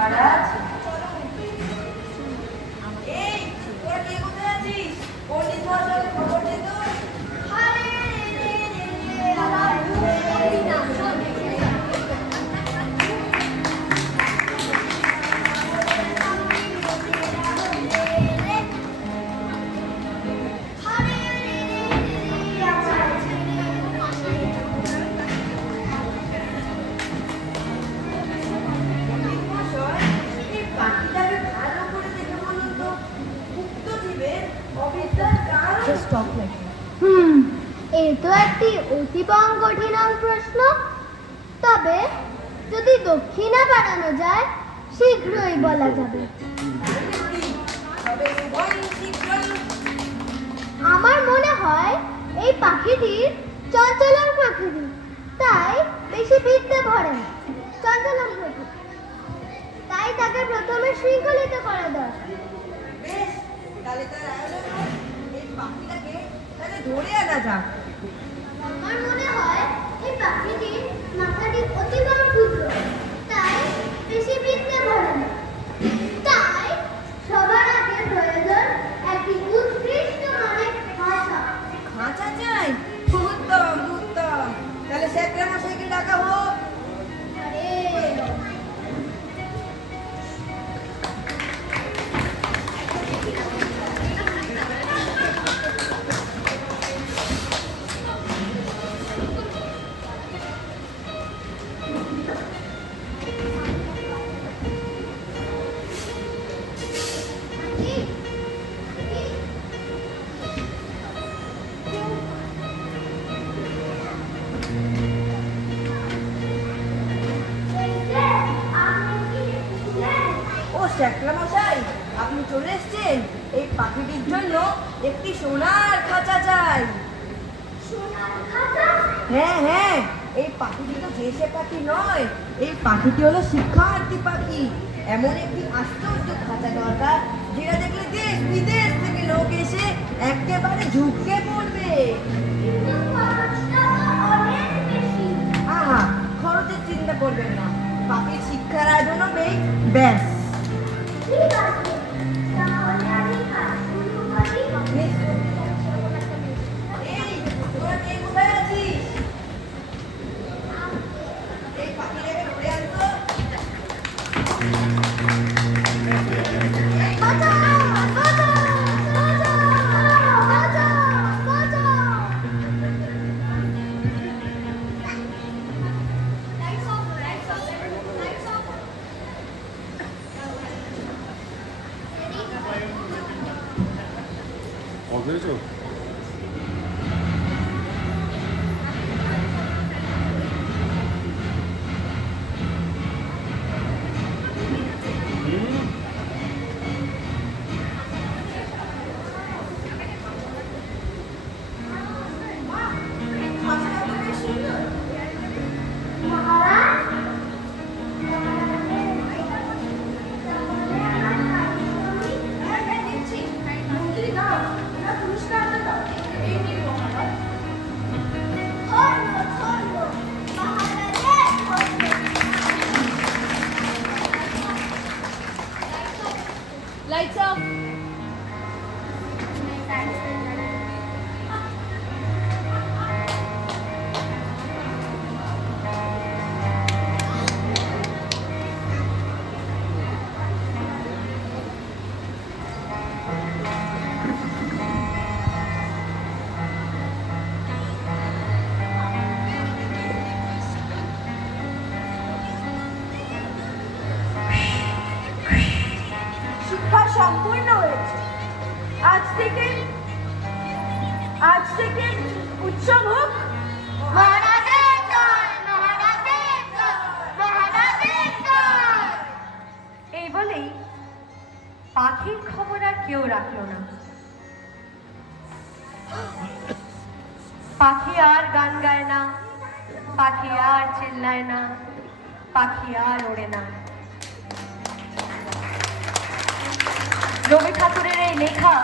মহারাজ, এই তোরা কে কোথায় আছিস? পণ্ডিত মহাশয় খবর দে তো। এ তো একটি অতীবং কঠিন প্রশ্ন। তবে যদি দক্ষিণা বাড়ানো যায় শীঘ্রই বলা যাবে। আমার মনে হয় এই পাখিটির চঞ্চলন প্রকৃতি, তাই বেশি বিদ্যে ভরে না। চঞ্চলন প্রকৃতি, তাই তাকে প্রথমে শৃঙ্খলিত করা দরকার। বেশ, তাহলে তার আয়োজন হোক। এই পাখিটাকে তাহলে ধরে আনা যাক। আমার মনে হয় এই পাখিটির মাথাটি অতিবং ক্ষুদ্র, তাই বেশি বিদ্যে ভরে না। তাই সবার আগে প্রয়োজন একটি উৎকৃষ্ট মানের খাঁচা। খাঁচা চাই? উত্তম উত্তম, তাহলে শেখরা মশাইকে ডাকা হোক। আরে ও শেখরা মশাই, আপনি চলে এসেছেন। এই পাখিটির জন্য একটি সোনার খাঁচা চাই। সোনার খাঁচা? হ্যাঁ হ্যাঁ, এই পাখিটি তো দেশে পাখি নয়, এই পাখিটি হলো শিক্ষার্থী পাখি। এমন একটি আশ্চর্য খাঁচা দরকার, যেটা দেখলে দেশ বিদেশ থেকে লোক এসে একেবারে ঝুঁকে পড়বে। কিন্তু খরচটা তো অনেক বেশি। আহা, খরচের চিন্তা করবেন না, পাখির শিক্ষার আয়োজন হবে, ব্যাস। ঠিক আছে, তাহলে আমি কাজ শুরু করি। এই তোরা কে কোথায় আছিস? এই পাখিটাকে ধরে আনতো। হয়েছো? Lights off. শিক্ষা সম্পূর্ণ হয়েছে। আজ থেকে উৎসব হোক। মহারাজের জয়, মহারাজের জয়, মহারাজের জয়। এই বলেই পাখির খবর আর কেউ রাখলো না। পাখি আর গান গায় না, পাখি আর চিল্লায় না, পাখি আর ওড়ে না। রবি ঠাকুরের এই লেখা